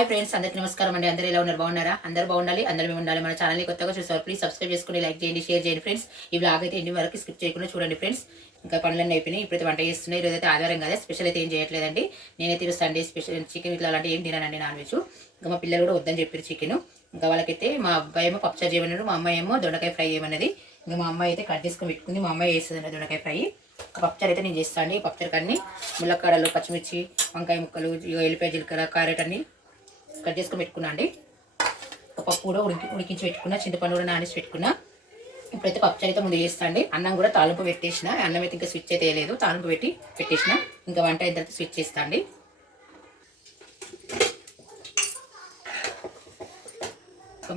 Hi friends, అందరికీ నమస్కారం అండి. అందరూ ఎలా ఉన్నారు? బాగున్నారా? అందరూ బాగుండాలి, అందరూ మేము ఉండాలి. మన ఛానల్ని కొత్తగా చూసారు, ప్లీజ్ సబ్స్క్రైబ్ చేసుకుని లైక్ చేయండి, షేర్ చేయండి ఫ్రెండ్స్. ఈ బ్లాగ్ అయితే ఎండింగ్ వరకు స్కిప్ చేయకుండా చూడండి ఫ్రెండ్స్. ఇంకా పనులన్నీ అయిపోయినాయి. ఇప్పుడైతే వంట చేస్తున్నాయి. ఈరోజు అయితే ఆదివారం కదా, స్పెషల్ అయితే ఏం చేయట్లేదండి. నేనైతే ఈరోజు సండే స్పెషల్ చికెన్ ఇట్లా అలాంటి ఏం తినానండి, నాన్ వెజ్. ఇంకా మా పిల్లలు కూడా వద్దని చెప్పారు చికెన్. ఇంకా వాళ్ళకైతే మా అబ్బాయి ఏమో పప్పుచారు చేయమన్నాడు, మా అమ్మాయి ఏమో దొండకాయ ఫ్రై చేయమన్నది. ఇంకా మా అమ్మాయి అయితే కట్ చేసుకొని పెట్టుకుంది, మా అమ్మాయి చేస్తుందండి దొండకాయ ఫ్రై. పప్పుచారు అయితే నేను చేస్తాను అండి. పప్పుచారు కన్నీ ములక్కాడలు, పచ్చిమిర్చి, వంకాయ ముక్కలు, ఎల్లిపాయ, జీలకర్ర, క్యారెట్ అన్ని కట్ చేసుకొని పెట్టుకున్నా అండి. పప్పు కూడా ఉడికించి పెట్టుకున్నా, చింతపండు కూడా నానేసి పెట్టుకున్నా. ఇప్పుడైతే పప్పుచారు అయితే ముందు చేస్తా అండి. అన్నం కూడా తాలింపు పెట్టేసిన, అన్నం అయితే ఇంకా స్విచ్ అయితే వేయలేదు, తాలింపు పెట్టేసిన. ఇంకా వంట అయిన తర్వాత స్విచ్ చేస్తా అండి.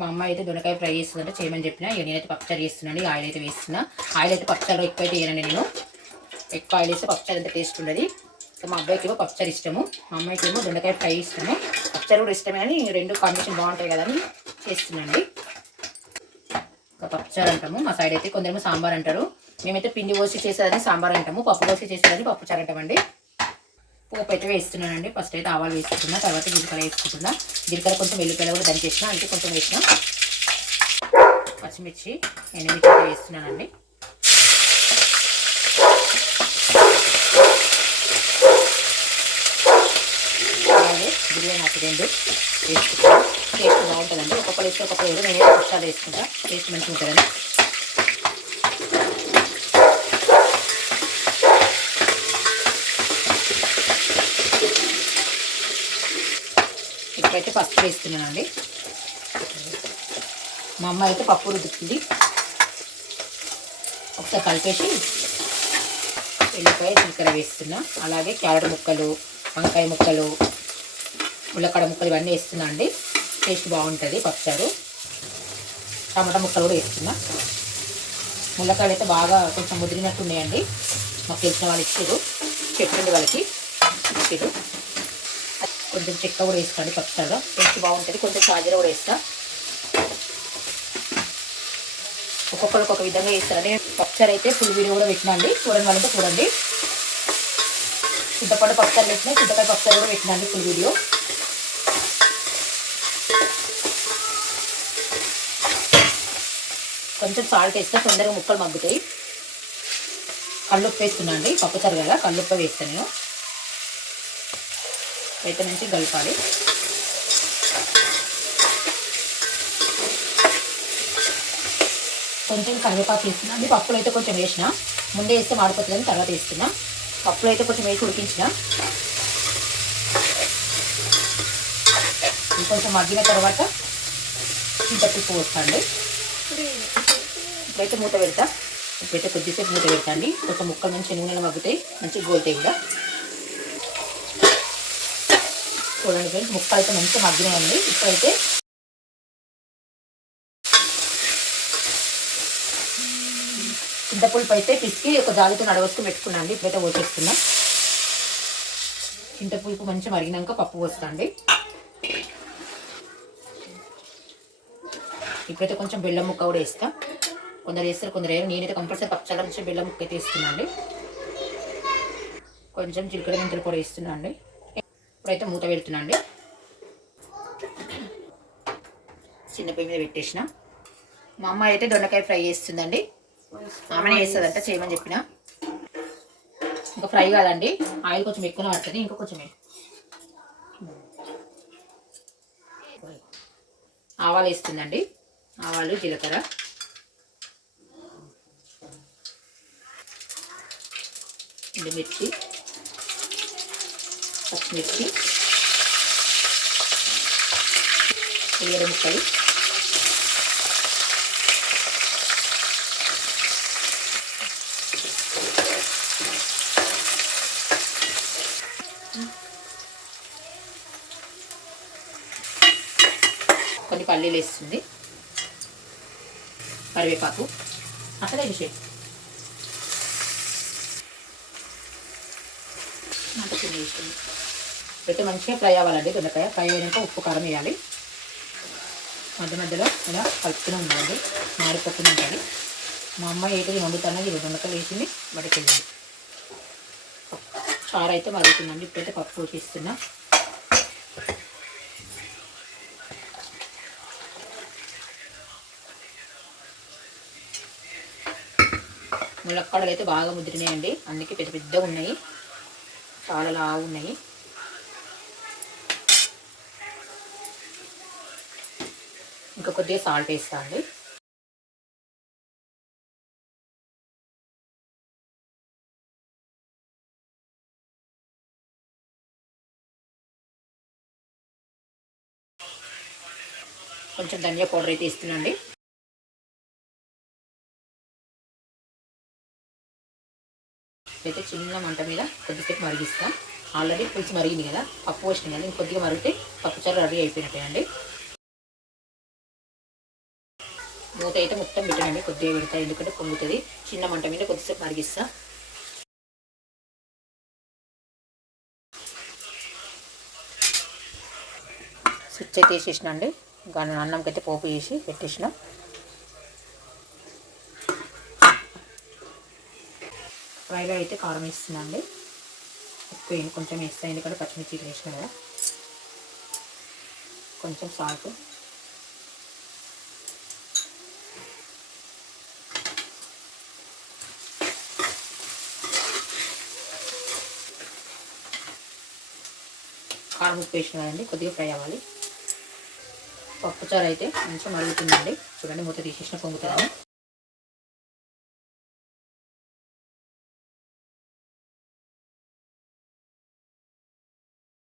మా అమ్మాయి అయితే దొండకాయ ఫ్రై చేస్తుందంటే చేయమని చెప్పిన. ఇక నేనైతే పప్పుచారు చేస్తున్నాను. ఆయిల్ అయితే వేస్తున్నా. ఆయిల్ అయితే పప్పుచారులో ఎక్కువ అయితే వేయనండి నేను. ఎక్కువ ఆయిల్ వేస్తే పప్పుచారు ఎంత టేస్ట్ ఉండదు. మా అబ్బాయికి ఏమో పప్పుచారు ఇష్టము, మా అమ్మాయికి ఏమో దొండకాయ ఫ్రై ఇష్టము. పప్పుచారు కూడా ఇష్టమే కానీ రెండు కాంబినేషన్ బాగుంటాయి కదా అని చేస్తున్నాండి. ఇంకా పప్పుచారు అంటాము మా సైడ్ అయితే. కొందరేమో సాంబార్ అంటారు. మేమైతే పిండి పోసి చేసేదని సాంబార్ అంటాము, పప్పు పోసి చేసేదని పప్పుచారు అంటామండి. పోపు అయితే వేస్తున్నానండి. ఫస్ట్ అయితే ఆవాలు వేసుకుంటున్నా, తర్వాత జీలకర్ర వేసుకుంటున్నా. జీలకర్ర కొంచెం వెల్లిపాయలు కూడా దంచేసిన, అంటే కొంచెం వేసిన. పచ్చిమిర్చి, ఎండుమిర్చి అయితే వేస్తున్నానండి. అలాగే బిర్యానీ నాకు రెండు వేసుకుంటాను. టేస్ట్ బాగుంటుందండి. ఒక్కొక్కరు వేస్తే ఒక్కొక్కరు వేరు. నేనైతే పక్షాలు వేసుకుంటా, టేస్ట్ మంచిగా ఉంటుందండి. ఇప్పుడైతే పసుపు వేస్తున్నానండి. మా అమ్మ అయితే పప్పు రుద్దుతుంది. ఒకసారి కలిపేసి ఎల్లిపాయ, జీలకర్ర వేస్తున్నా. అలాగే క్యారెట్ ముక్కలు, వంకాయ ముక్కలు, ములక్కాడ ముక్కలు ఇవన్నీ వేస్తున్నా అండి. టేస్ట్ బాగుంటుంది పప్పుచారు. టమాటా ముక్కలు కూడా వేస్తున్నా. ములక్కాడలు అయితే బాగా కొంచెం ముదిరినట్టు ఉన్నాయండి. మాకు తెలిసిన వాళ్ళు ఇచ్చారు, చెప్పింది వాళ్ళకి ఇచ్చారు. కొంచెం చెక్క కూడా వేస్తాండి పప్పుచారులో, టేస్ట్ బాగుంటుంది. కొంచెం చాజీర కూడా వేస్తా. ఒక్కొక్కరు ఒక్కొక్క విధంగా వేస్తారండి. పప్పుచారు అయితే ఫుల్ వీడియో కూడా పెట్టినా అండి, చూడండి వాళ్ళతో చూడండి. చింతపండు పప్పుచారు పెట్టినా, చింతకాయ పప్పుచారు కూడా పెట్టినా అండి ఫుల్ వీడియో. కొంచెం సాల్ట్ వేస్తే తొందరగా ముక్కలు మగ్గుతాయి. కల్లుప్పు వేస్తున్నా అండి, పప్పుచారు కదా కల్లుప్పు వేస్తాను నేను. అయితే నుంచి కలపాలి. కొంచెం కరివేపాకు వేస్తున్నా అండి. పప్పులు అయితే కొంచెం వేసిన, ముందే వేస్తే మాడిపోతుందని తర్వాత వేస్తున్నా. పప్పులు అయితే కొంచెం వేసి ఉడికించిన. కొంచెం మగ్గిన తర్వాత చింతపులుసు పోస్తాండి. ఇప్పుడైతే మూత పెడతా. ఇప్పుడైతే కొద్దిసేపు మూత పెడతా అండి. కొంచెం ముక్కలు మంచి నూనెలో మగ్గుతాయి, మంచిగా గోలుతాయి కూడా. చూడండి ఫ్రెండ్స్, ముక్కలు అయితే మంచిగా మగ్గినాయండి. ఇప్పుడైతే చింతపులుపు అయితే పిసికి ఒక జాలితో నడవసుకుని పెట్టుకున్నాను. ఇప్పుడైతే పోసేస్తున్నా. చింతపులుపు మంచిగా మరిగినాక పప్పు పోస్తాండి. ఇప్పుడైతే కొంచెం బెల్లం ముక్క కూడా వేస్తా. కొందరు వేస్తారు, కొందరు వేయరు. నేనైతే కంపల్సరీ పప్పుచారు నుంచి బెల్లం ముక్క అయితే వేస్తున్నా అండి. కొంచెం జీలకర్ర మెంతులు కూడా వేస్తున్నా అండి. ఇప్పుడైతే మూత పెడుతున్నా అండి. చిన్న పొయ్యి మీద పెట్టేసిన. మా అమ్మ అయితే దొండకాయ ఫ్రై చేస్తుందండి. ఆమెనే వేస్తుందంట, చేయమని చెప్పిన. ఇంకా ఫ్రై కాదండి, ఆయిల్ కొంచెం ఎక్కువనే పడుతుంది. ఇంకా కొంచెం ఆవాలు వేస్తుందండి. ఆవాలు, జీలకర్ర, ఎండుమిర్చి, పచ్చిమిర్చి, ఉల్లిగడ్డ ముక్కలు, కొన్ని పల్లీలు వేస్తుంది, కరివేపాకు అసలే విషయం అంత చిన్న వేస్తుంది. అయితే మంచిగా ఫ్రై అవ్వాలండి. దొండకాయ ఫ్రై అయినాక ఉప్పు కారం వేయాలి. మధ్య మధ్యలో ఇలా కలుపుతూనే ఉండాలండి, మాడిపోకుండా ఉంటుంది. మా అమ్మాయి ఏంటి వండుతున్నది, ఇది దొండకాయలు వేసింది బయటకు వెళ్ళింది. చారు అయితే మరుగుతుందండి. ఇప్పుడైతే పప్పు పోషిస్తున్నా. ములక్కాడలు అయితే బాగా ముదిరినాయండి, అందుకే పెద్ద పెద్దగా ఉన్నాయి, చాలా లావు ఉన్నాయి. ఇంకా కొద్దిగా సాల్ట్ వేస్తా అండి. కొంచెం ధనియా పౌడర్ అయితే ఇస్తున్నాండి. అయితే చిన్న మంట మీద కొద్దిసేపు మరిగిస్తాం. ఆల్రెడీ పులుసు మరిగింది కదా, పప్పు వచ్చింది కదా, ఇంకొద్దిగా మరిగితే పప్పుచారు రెడీ అయిపోయినట్టే అండి. మూత అయితే మొత్తం పెట్టనండి, కొద్దిగా పెడతా, ఎందుకంటే పొంగుతుంది. చిన్న మంట మీద కొద్దిసేపు మరిగిస్తా. స్విచ్ అయితే వేసేసిన అండి. ఇంకా అన్నంకి అయితే పోపు వేసి పెట్టేసిన. ఫ్రైలో అయితే కారం వేస్తున్నా అండి, ఎక్కువ కొంచెం వేస్తాను, ఎందుకంటే పచ్చిమిర్చి వేసిన కదా. కొంచెం సాల్ట్, కారం ఉప్పు వేసిన కదండి, కొద్దిగా ఫ్రై అవ్వాలి. పప్పుచారు అయితే కొంచెం మరుగుతుందండి, చూడండి మూత తీసేసిన పొంగుతుంది.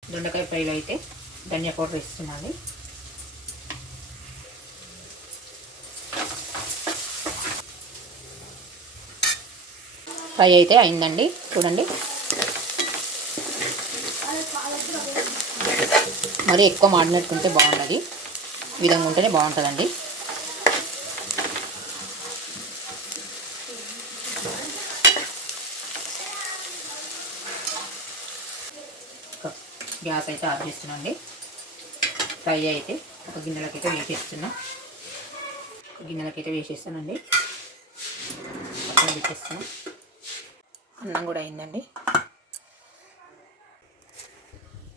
దొండకాయ ఫ్రైలో అయితే ధనియా పౌడర్ వేస్తున్నాను. ఫ్రై అయితే అయిందండి, చూడండి. మరి ఎక్కువ మాడినట్టుకుంటే బాగుంటుంది, ఈ విధంగా ఉంటేనే బాగుంటుందండి. గ్యాస్ అయితే ఆఫ్ చేస్తున్నాండి. ఫ్రై అయితే ఒక గిన్నెలకైతే వేసేస్తున్నా, వేసేస్తానండి. పక్కన పెట్టేస్తాను. అన్నం కూడా అయిందండి,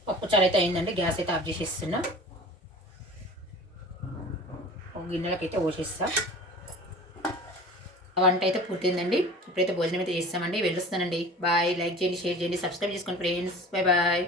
పప్పుచారు అయితే అయిందండి. గ్యాస్ అయితే ఆఫ్ చేసేస్తున్నా, ఒక గిన్నెలకైతే పోసేస్తా. వంట అయితే పూర్తయిందండి. ఇప్పుడైతే భోజనం అయితే చేస్తామండి. వెళ్ళొస్తానండి. బాయ్. లైక్ చేయండి, షేర్ చేయండి, సబ్స్క్రైబ్ చేసుకోండి ఫ్రెండ్స్. Bye bye.